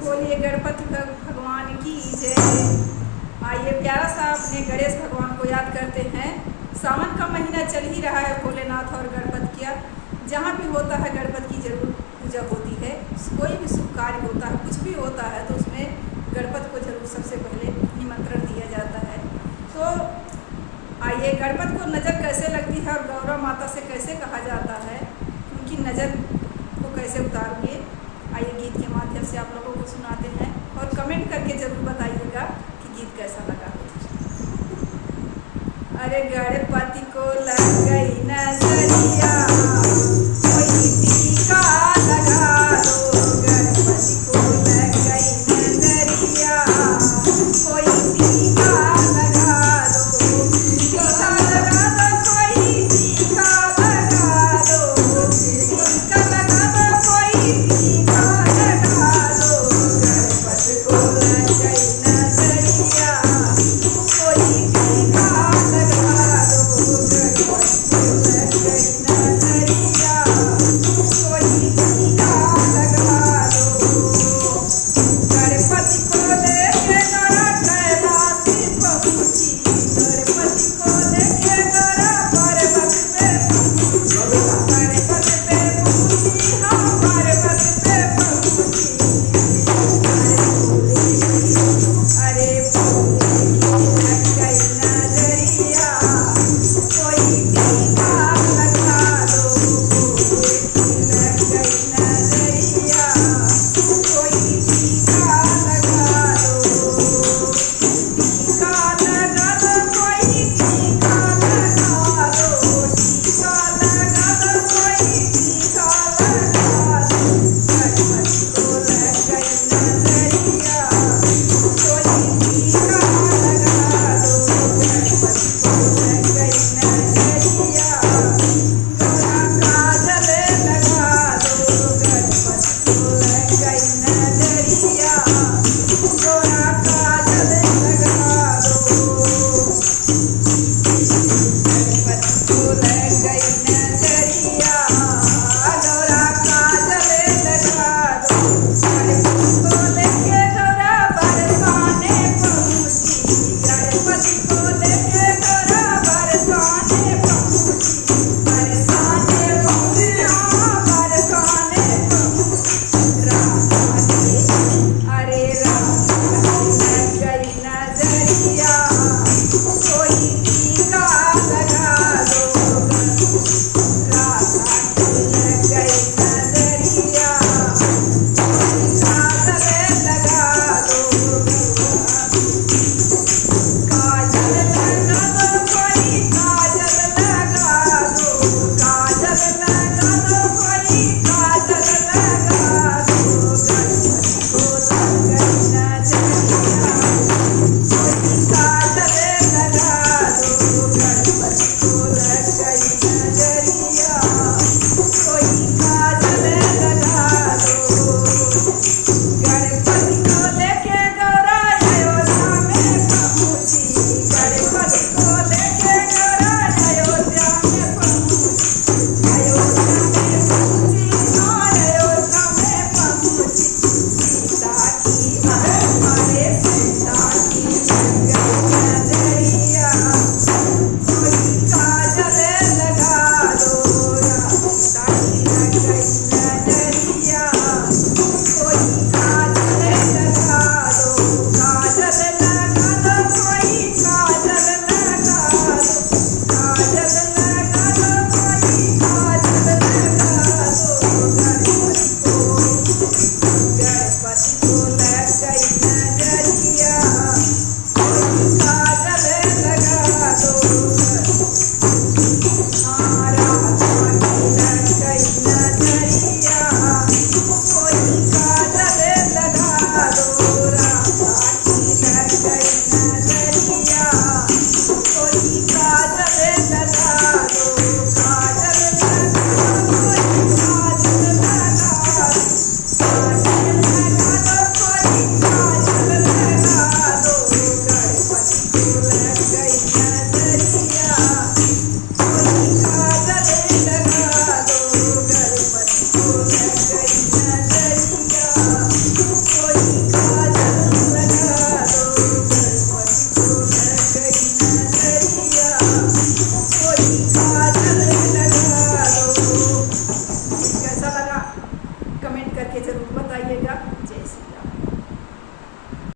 बोलिए गणपति भगवान की जय। आइए प्यारा सा अपने गणेश भगवान को याद करते हैं। सावन का महीना चल ही रहा है, भोलेनाथ और गणपति का जहाँ भी होता है गणपति की जरूर पूजा होती है। कोई भी शुभ कार्य होता है, कुछ भी होता है तो उसमें गणपति को जरूर सबसे पहले निमंत्रण दिया जाता है। तो आइए गणपति को नज़र कैसे लगती है और गौरा माता से कैसे कहा जाता है, उनकी नज़र को कैसे उतारिए, आइए गीत के माध्यम से आप लोगों को सुनाते हैं और कमेंट करके जरूर बताइएगा कि गीत कैसा लगा। अरे गणपति को लग गई नजरिया, कोई टीका लगा दो। गणपति को लग गई नजरिया, कोई टीका लगा दो। टीका लगा दो, कोई टीका लगा दो। टीका लगा दो, कोई टीका लगा दो। गणपति को लग गई नजरिया, कोई टीका कोई